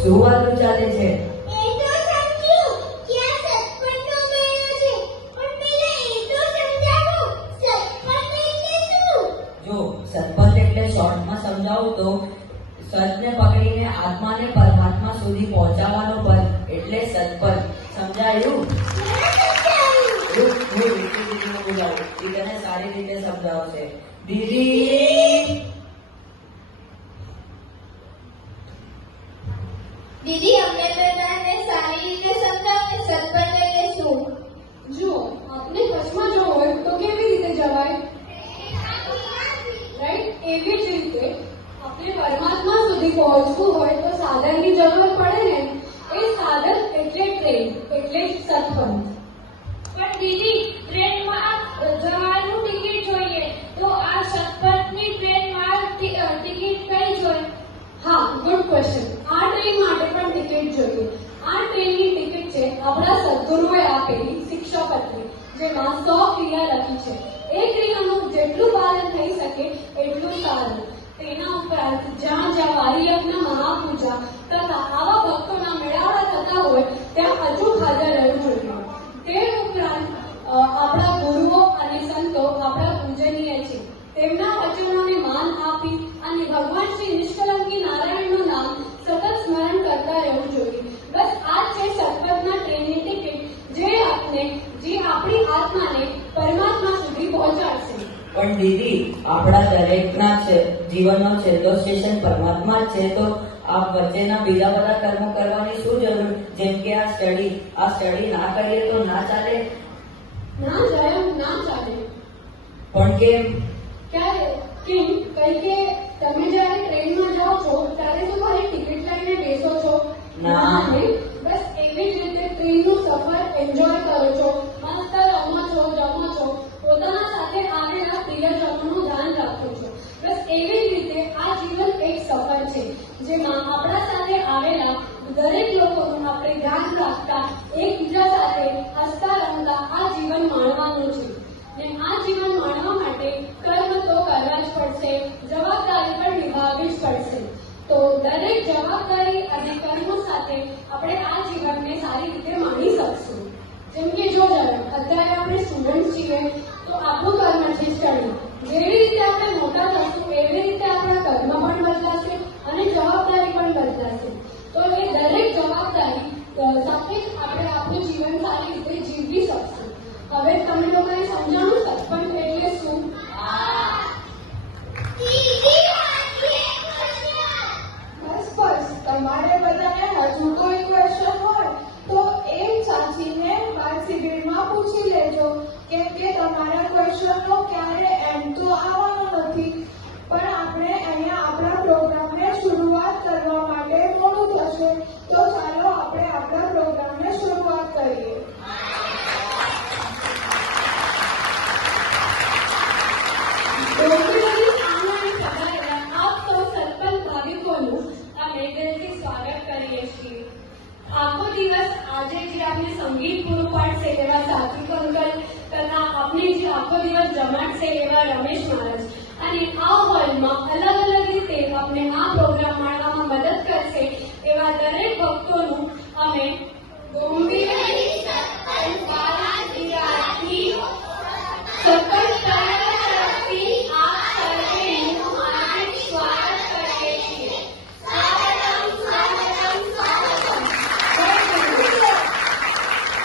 શું વાતું ચાલે છે? જો સત્પથ એટલે શોર્ટમાં સમજાવું તો સતને પકડીને આત્માને પરમાત્મા સુધી પહોંચાડવાનો પથ એટલે સત્પથ. સમજાયું? હું દીદીને બોલાવું, દીદીને સારી રીતે સમજાવશે. દીદી દીદી અમને બધાને સારી રીતે સમજાવો કે સત્પથ એટલે શું? જુઓ, આપને કચ્છમાં જવું હોય તો કેવી રીતે જવાય? રાઈટ, એવી જ રીતે આપણે પરમાત્મા સુધી પહોંચવું હોય તો સાધનની જરૂર પડે ને. એ સાધન એટલે ટ્રેન, એટલે જ સત્પથ. પણ દીદી ટ્રેનમાં જવાનું ટિકિટ જોઈએ, તો આ સત્પથની ટ્રેનમાં ટિકિટ કઈ જોઈએ? હા, ગુડ ક્વેશ્ચન. આ ટ્રેન માટે પણ ટિકિટ જોઈએ. આ ટ્રેનની ટિકિટ છે આપણા સદગુરુએ આપેલી શિક્ષાપત્રી, જેમાં 100 ક્રિયા લખી છે. એ ક્રિયાનું જેટલું પાલન થઈ શકે એટલું સારું. તેના ઉપરાંત જ્યાં જ્યાં વારી યજ્ઞ, મહાપૂજા તથા આવા ભક્તોના મેળાવડા થતા હોય ત્યાં અચૂક હાજર રહેવું જોઈએ. તે ઉપરાંત આપણા ગુરુઓ અને સંતો આપણા પૂજનીય છે. તેમના વચનોને માન આપી અને ભગવાન શ્રી નિષ્કલંકી નારાયણનું નામ સતત સ્મરણ કરતા રહેવું જોઈએ. બસ આ છે સત્પથના ટ્રેનની ટિકિટ, જે આપણી આત્માને પરમાત્મા સુધી પહોંચાડશે. પણ દીદી, આપણા દરેકના જીવનનો છેલ્લો સ્ટેશન પરમાત્મા જ છે, તો આ વચ્ચેના બીજા બધા કર્મો કરવાની શું જરૂર? જેમ કે આ સ્ટડી ના કરીએ તો ના ચાલે? ના જાય, ના ચાલે. પણ કેમ? ક્યારે? કેમ? કઈ કે તમે જ્યારે ટ્રેનમાં જાઓ છો ત્યારે શું ખાલી ટિકિટ લઈને બેસો છો? ના. બસ એવી જ રીતે ટ્રેનનો સફર એન્જોય કરો છો, મસ્ત રમો છો, જમો છો, પોતાના સાથે આવેલા પ્રિયજનોનું ધ્યાન રાખો છો. બસ એવી જ રીતે આ જીવન એક સફર છે, જેમાં આપણા સાથે આવેલા દરેક લોકોનું આપણે ધ્યાન રાખતા, એકબીજા સાથે હસતા રમતા આ જીવન માણવાનું છે. ને આ જીવન માણવા માટે કર્મ તો કરવા જ પડશે, જવાબદારી પણ નિભાવવી જ પડશે. તો દરેક જવાબદારી અને કર્મો સાથે આપણે આ જીવનને સારી રીતે માણી શકશું. જેમ કે જો અત્યારે આપણે સ્ટુડન્ટ છીએ તો આપણું કર્મ છે સ્ટડી. જેવી રીતે આપણે મોટા થશું એવી રીતે આપણા કર્મ પણ બદલાશે અને જવાબદારી પણ બદલાશે. તો એ દરેક જવાબદારી સાથે આપણે આપણું જીવન સારી રીતે જીવી શકશું. હવે તમે લોકોને સમજાણું સત્પથ એટલે શું? બસ તમારે બધાને હજુ કોઈ ક્વેશ્ચન હોય તો એ સાચીને બાર શિબિરમાં પૂછી લેજો, કેમ કે તમારા ક્વેશ્ચનનો ક્યારે એન્ડ તો આવવાનો નથી. પણ આપણે અહીંયા આપણા પ્રોગ્રામને શરૂઆત કરવા માટે મોડું થશે, તો ચાલો આપણે આપણા પ્રોગ્રામને શરૂઆત કરીએ. આપ સૌ સત્પથ ભાવિકોનું અમે દિલથી સ્વાગત કરીએ છીએ. આખો દિવસ આજે જે આપણે સંગીત પૂરું પાડશે એવા સાત્વિક અંકલ તથા આપણે જે આખો દિવસ જમાડશે એવા રમેશ મહારાજ, અને આ હોલમાં અલગ અલગ રીતે આપણે આ પ્રોગ્રામ માણવામાં મદદ કરશે એવા દરેક ભક્તોનું અમે ગંભીર